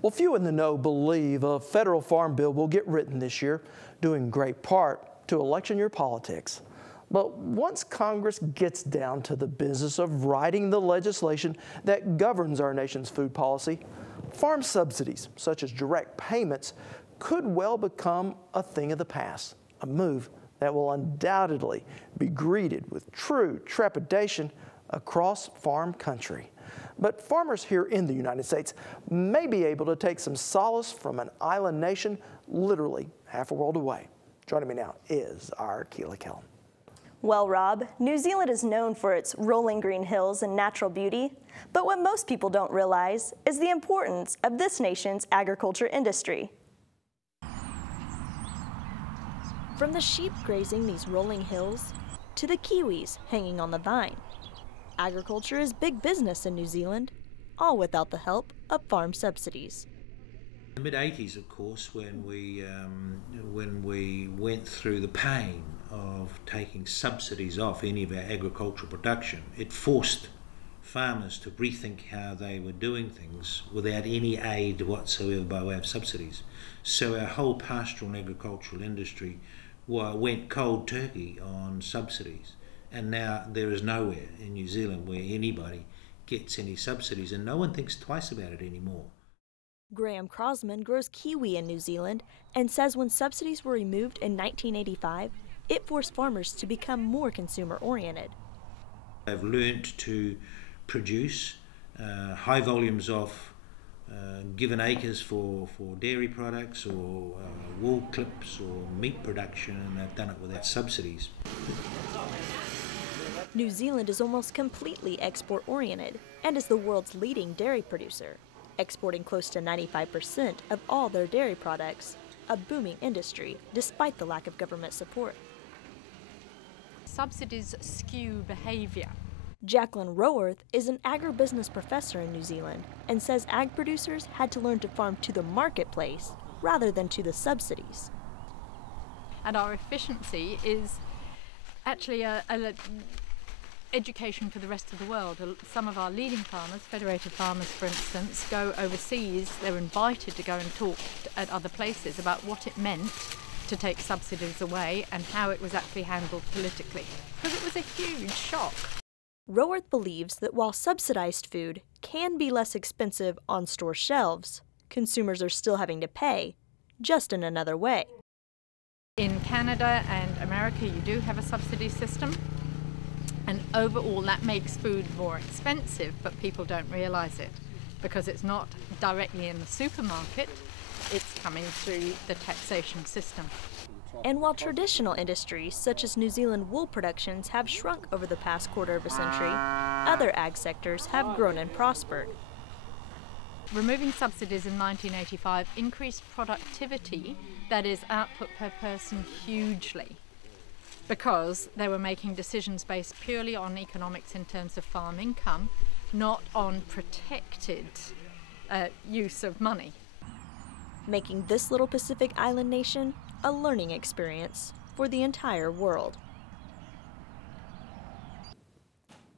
Well, few in the know believe a federal farm bill will get written this year, due in great part to election year politics. But once Congress gets down to the business of writing the legislation that governs our nation's food policy, farm subsidies, such as direct payments, could well become a thing of the past, a move that will undoubtedly be greeted with true trepidation across farm country. But farmers here in the United States may be able to take some solace from an island nation literally half a world away. Joining me now is our Keela Kell. Well, Rob, New Zealand is known for its rolling green hills and natural beauty, but what most people don't realize is the importance of this nation's agriculture industry. From the sheep grazing these rolling hills to the kiwis hanging on the vine, agriculture is big business in New Zealand, all without the help of farm subsidies. In the mid-80s, of course, when we went through the pain of taking subsidies off any of our agricultural production, it forced farmers to rethink how they were doing things without any aid whatsoever by way of subsidies. So our whole pastoral and agricultural industry went cold turkey on subsidies. And now there is nowhere in New Zealand where anybody gets any subsidies, and no one thinks twice about it anymore. Graham Crosman grows kiwi in New Zealand and says when subsidies were removed in 1985, it forced farmers to become more consumer-oriented. They've learned to produce high volumes of given acres for dairy products or wool clips or meat production, and they've done it without subsidies. New Zealand is almost completely export-oriented and is the world's leading dairy producer, exporting close to 95% of all their dairy products, a booming industry despite the lack of government support. Subsidies skew behaviour. Jacqueline Roworth is an agribusiness professor in New Zealand and says ag producers had to learn to farm to the marketplace rather than to the subsidies. And our efficiency is actually a education for the rest of the world. Some of our leading farmers, federated farmers for instance, go overseas. They're invited to go and talk at other places about what it meant to take subsidies away and how it was actually handled politically, because it was a huge shock. Roworth believes that while subsidized food can be less expensive on store shelves, consumers are still having to pay, just in another way. In Canada and America, you do have a subsidy system, and overall that makes food more expensive, but people don't realize it because it's not directly in the supermarket, it's coming through the taxation system. And while traditional industries such as New Zealand wool productions have shrunk over the past quarter of a century, other ag sectors have grown and prospered. Removing subsidies in 1985 increased productivity, that is output per person, hugely, because they were making decisions based purely on economics in terms of farm income, not on protected use of money. Making this little Pacific island nation a learning experience for the entire world.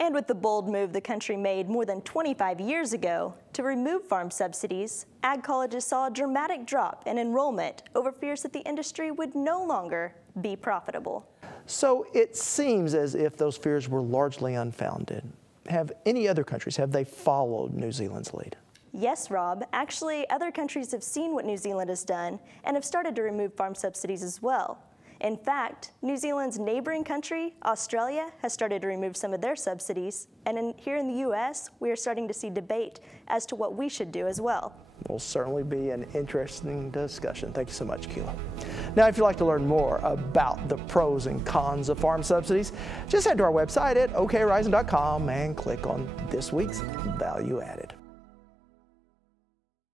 And with the bold move the country made more than 25 years ago to remove farm subsidies, ag colleges saw a dramatic drop in enrollment over fears that the industry would no longer be profitable. So it seems as if those fears were largely unfounded. Have any other countries, have they followed New Zealand's lead? Yes, Rob. Actually, other countries have seen what New Zealand has done and have started to remove farm subsidies as well. In fact, New Zealand's neighboring country, Australia, has started to remove some of their subsidies. And here in the U.S., we are starting to see debate as to what we should do as well. Will certainly be an interesting discussion. Thank you so much, Keela. Now, if you'd like to learn more about the pros and cons of farm subsidies, just head to our website at okhorizon.com and click on this week's Value Added.